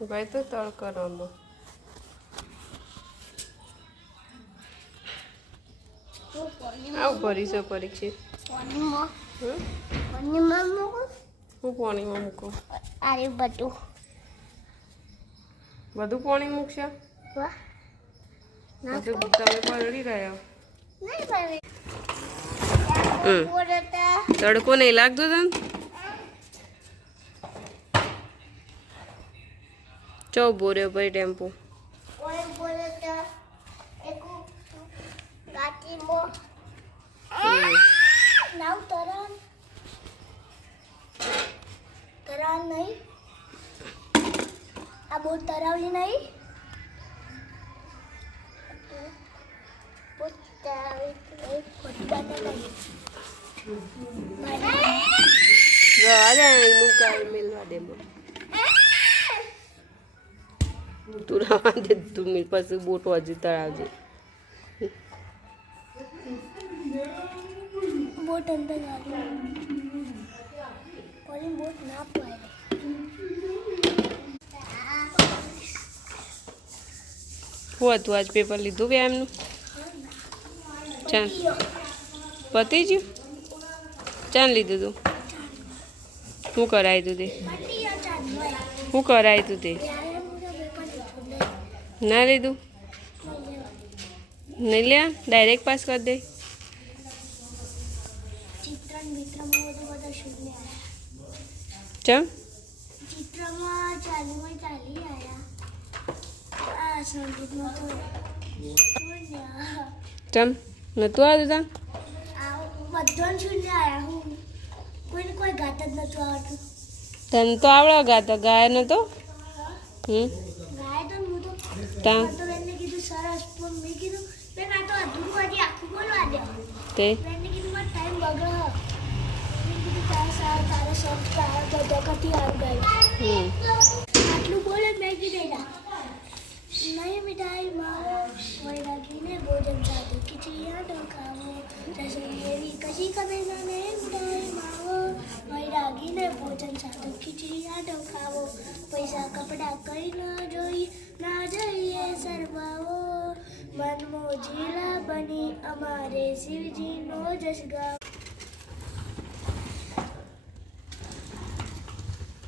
ભાઈ તો તડકરમાં આવું ભરીશો પરીક્ષિત હું પાણીમાં મૂકું અરે બધું બધું પાણી મૂકશો બધું તમે પલળી રહ્યા તડકો નહીં લાગતો તને ચો બોર્યો ભાઈ ટેમ્પો તરાવ નહીં આ બહુ તરાવલી નહીં તું રવા દે તું મી પછી બોટ હજી તળાવજે બોટ અંદર બોટ ના પડે હું હતું આજ પેપર લીધું વ્યાયામનું ચાલ પતી ગયું ચાલ લીધું તું શું કરાય તું તે શું કરાય તું તે ના લીધું નહીં લે ડાયરેક્ટ પાસ કરી દે ચમ ચમ નતું આવતું કોઈ ગાત જ નતું આવતું તને તો આવડે ગાતો ગાય નતો ગાય તો હું તો એને કીધું સરસ પણ મેં કીધું બેન આ તો અધૂરું હજી આખું બોલવા દે તે બેનને કીધું મારો ટાઈમ બગડે મેં કીધું તારા શબ્દ તારા ગધકથી આવી ગઈ આટલું બોલે મેં કીધું નહીં મીઠાઈ માવો વૈરાગીને ભોજન સાથે ખીચડીયા ઢોકાવો રસોઈ એવી કશી કભી ના નહીં મીઠાઈ માવો વૈરાગીને ભોજન સાથે ખીચડીયા ઢોકાવો પૈસા કપડાં કઈ ના જોઈએ સરવાવો મન મોજીલા બની અમારે શિવજીનો જશ ગાવ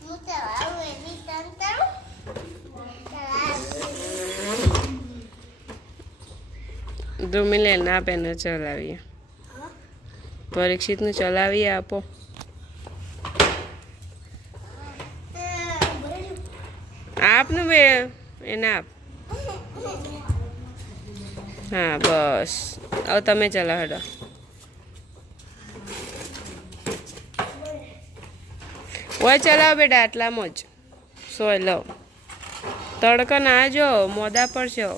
હું તો આવું એની તંતરું ધ્રુમિલે ના પેન ચલાવીએ પરીક્ષિતનું ચલાવીએ આપો આપનું બે એને આપ હા બસ હવે તમે ચલાવો હેડો ઓય ચલાવો બેટા આટલામાં જ સોય લો તડકો ના જો મોદા પડશો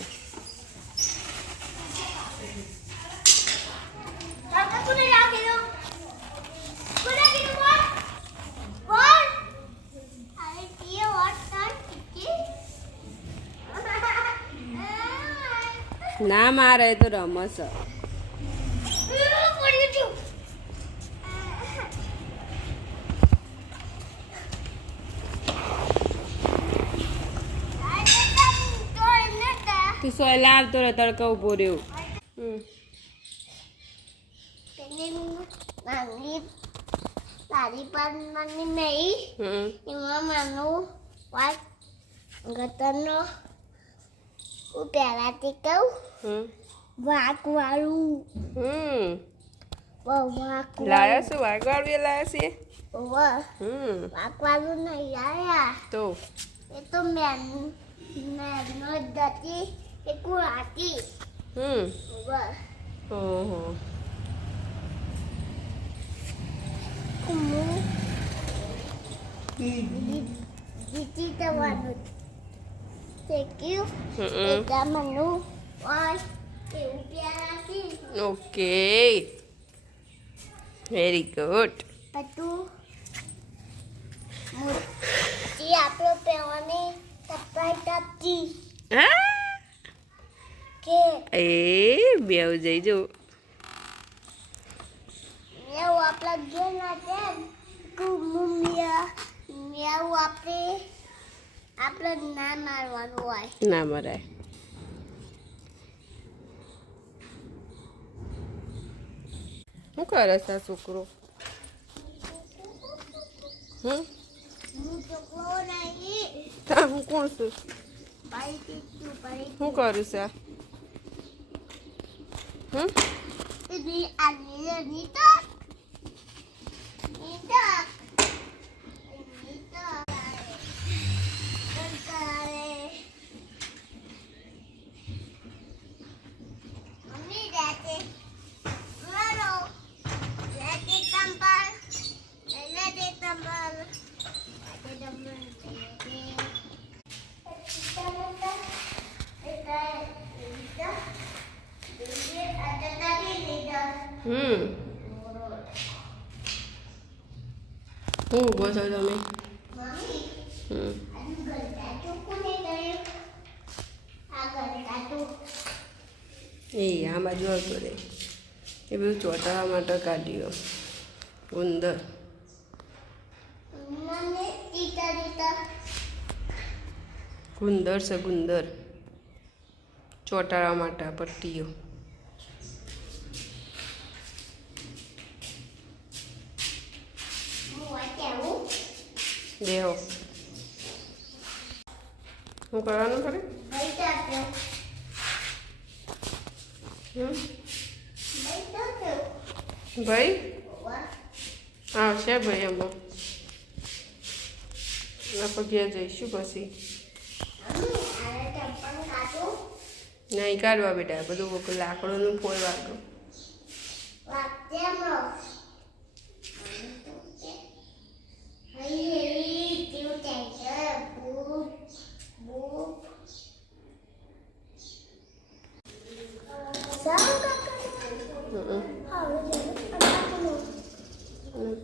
ના મારે તો રમસ તું સોય લાવતો રે તડકા ઉભો રહ્યો તારી પર મને નહીં એમાં માનું વાત ગતરનો હું પહેલાથી કહું વાક વાળું વાક લાયા શું વાઘ વાળું લાયા છે વાક વાળું નહીં આયા તો એ તો મેન નો દતી એ કુરાતી ઓહો જીતી જવાનું Thank you. Manu. Okay. Very good. Patu. Mesti apa pewane tapai tapi. Ke. Biar jai jo. Ya, apalagi nanti ku mumia આપણે ના મારવાનું હોય. ના મરાય. શું કરે છે આ છોકરો? હું છોકરો નહીં. હું કોણ છું? ભાઈ શું કરું છે આ? હું ઊભો છો તમે? એ આ બાજુ આવતો રે. એ બધું ચોંટાડવા માટે કાઢ્યો ઉંદર. ગુંદર છે ગુંદર. ચોંટાડવા માટે પટ્ટીઓ. દેહો શું કરવાનું ખરે? ભાઈ આવશે ભાઈ અમે આપણે ઘેર જઈશું પછી. નહીં કાઢવા બેટા, બધું લાકડોનું ફોલ વાગો.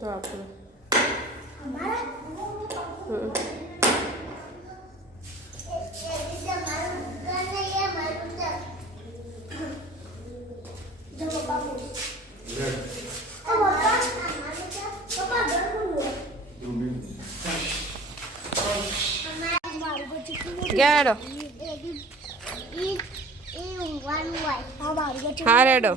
તો આપણે ગેડો હા રેડો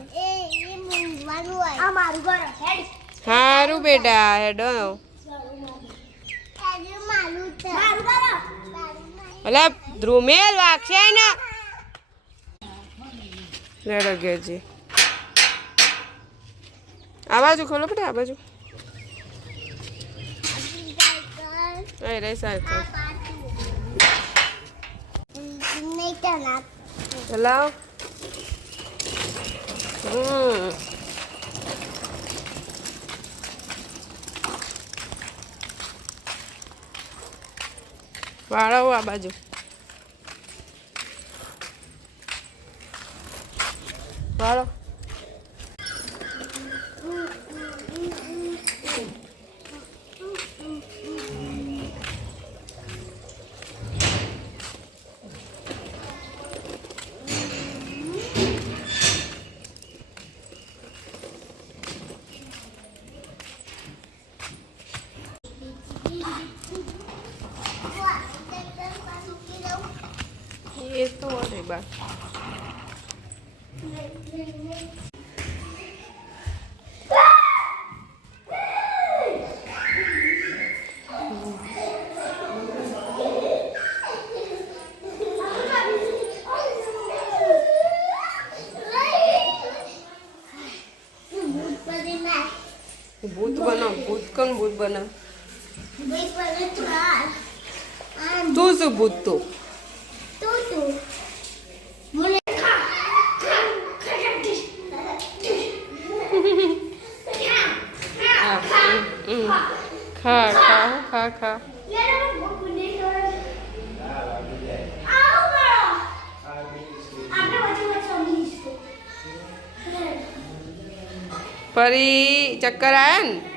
હારું બેટા હેડો. અલા ધ્રુમેલ વાગશે ને રેડો ઘેરજી. આ બાજુ ખોલો બેટા, આ બાજુ રે સાયકલ ચલાવ. વાળો આ બાજુ. વાળો એ તો અરે બા ભૂત બનો. ભૂત કોણ ભૂત બને? તું શું ભૂત? તું ખા ખા ખા ખા. ફરી ચક્કર આયા ને?